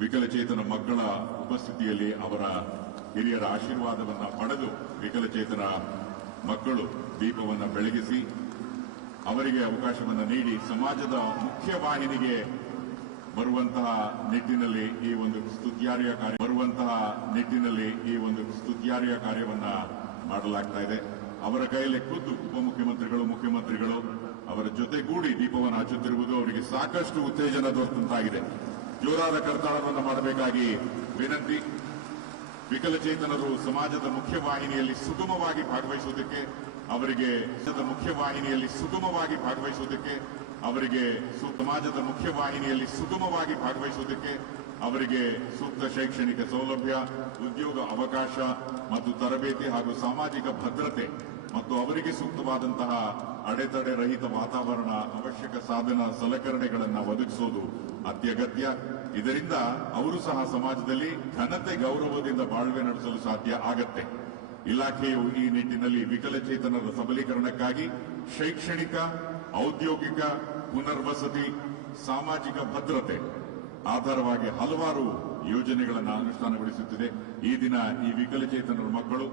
ವಿಕಲಚೇತನ ಮಕ್ಕಳ ಉಪಸ್ಥಿತಿಯಲ್ಲಿ ಅವರ ಹಿರಿಯರ ಆಶೀರ್ವಾದವನ್ನ ಪಡೆದು ವಿಕಲಚೇತನ ಮಕ್ಕಳು ದೀಪವನ್ನು ಬೆಳಗಿಸಿ ಅವರಿಗೆ ಅವಕಾಶವನ್ನು ನೀಡಿ ಸಮಾಜದ ಮುಖ್ಯವಾಹಿನಿಗೆ ಬರುವಂತಹ ನಿಟ್ಟಿನಲ್ಲಿ ಈ ಒಂದು ಸ್ತುತ್ಯಾರ್ಯ ಕಾರ್ಯವನ್ನ ಮಾಡಲಾಗ್ತಾ ಇದೆ. ಅವರ ಕೈಯಲ್ಲಿ ಖುದ್ದು ಉಪಮುಖ್ಯಮಂತ್ರಿಗಳು, ಮುಖ್ಯಮಂತ್ರಿಗಳು ಅವರ ಜೊತೆಗೂಡಿ ದೀಪವನ್ನು ಹಚ್ಚುತ್ತಿರುವುದು ಅವರಿಗೆ ಸಾಕಷ್ಟು ಉತ್ತೇಜನ ದೊರೆತಂತಾಗಿದೆ. ಜೋರಾದ ಕರ್ತಾಳವನ್ನು ಮಾಡಬೇಕಾಗಿ ವಿನಂತಿ. ವಿಕಲಚೇತನರು ಸಮಾಜದ ಮುಖ್ಯವಾಹಿನಿಯಲ್ಲಿ ಸುಗಮವಾಗಿ ಭಾಗವಹಿಸುವುದಕ್ಕೆ ಅವರಿಗೆ ಸೂಕ್ತ ಶೈಕ್ಷಣಿಕ ಸೌಲಭ್ಯ, ಉದ್ಯೋಗ ಅವಕಾಶ ಮತ್ತು ತರಬೇತಿ ಹಾಗೂ ಸಾಮಾಜಿಕ ಭದ್ರತೆ ಮತ್ತು ಅವರಿಗೆ ಸೂಕ್ತವಾದಂತಹ ಅಡೆತಡೆ ರಹಿತ ವಾತಾವರಣ, ಅವಶ್ಯಕ ಸಾಧನ ಸಲಕರಣೆಗಳನ್ನು ಒದಗಿಸುವುದು ಅತ್ಯಗತ್ಯ. ಇದರಿಂದ ಅವರು ಸಹ ಸಮಾಜದಲ್ಲಿ ಘನತೆ, ಗೌರವದಿಂದ ಬಾಳ್ವೆ ನಡೆಸಲು ಸಾಧ್ಯ ಆಗತ್ತೆ. ಇಲಾಖೆಯು ಈ ನಿಟ್ಟಿನಲ್ಲಿ ವಿಕಲಚೇತನರ ಸಬಲೀಕರಣಕ್ಕಾಗಿ ಶೈಕ್ಷಣಿಕ, ಔದ್ಯೋಗಿಕ, ಪುನರ್ವಸತಿ, ಸಾಮಾಜಿಕ ಭದ್ರತೆ ಆಧಾರವಾಗಿ ಹಲವಾರು ಯೋಜನೆಗಳನ್ನು ಅನುಷ್ಠಾನಗೊಳಿಸುತ್ತಿದೆ. ಈ ದಿನ ಈ ವಿಕಲಚೇತನರ ಮಕ್ಕಳು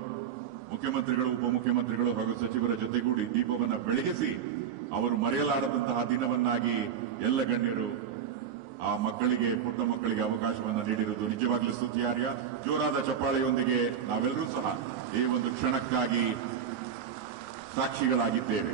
ಮುಖ್ಯಮಂತ್ರಿಗಳು, ಉಪಮುಖ್ಯಮಂತ್ರಿಗಳು ಹಾಗೂ ಸಚಿವರ ಜೊತೆಗೂಡಿ ದೀಪವನ್ನು ಬೆಳಗಿಸಿ ಅವರು ಮರೆಯಲಾರದಂತಹ ದಿನವನ್ನಾಗಿ ಎಲ್ಲ ಗಣ್ಯರು ಆ ಮಕ್ಕಳಿಗೆ, ಪುಟ್ಟ ಮಕ್ಕಳಿಗೆ ಅವಕಾಶವನ್ನು ನೀಡಿರುವುದು ನಿಜವಾಗಲೂ ಸ್ತುತ್ಯಾರ್ಹ. ಜೋರಾದ ಚಪ್ಪಾಳೆಯೊಂದಿಗೆ ನಾವೆಲ್ಲರೂ ಸಹ ಈ ಒಂದು ಕ್ಷಣಕ್ಕಾಗಿ ಸಾಕ್ಷಿಗಳಾಗಿದ್ದೇವೆ.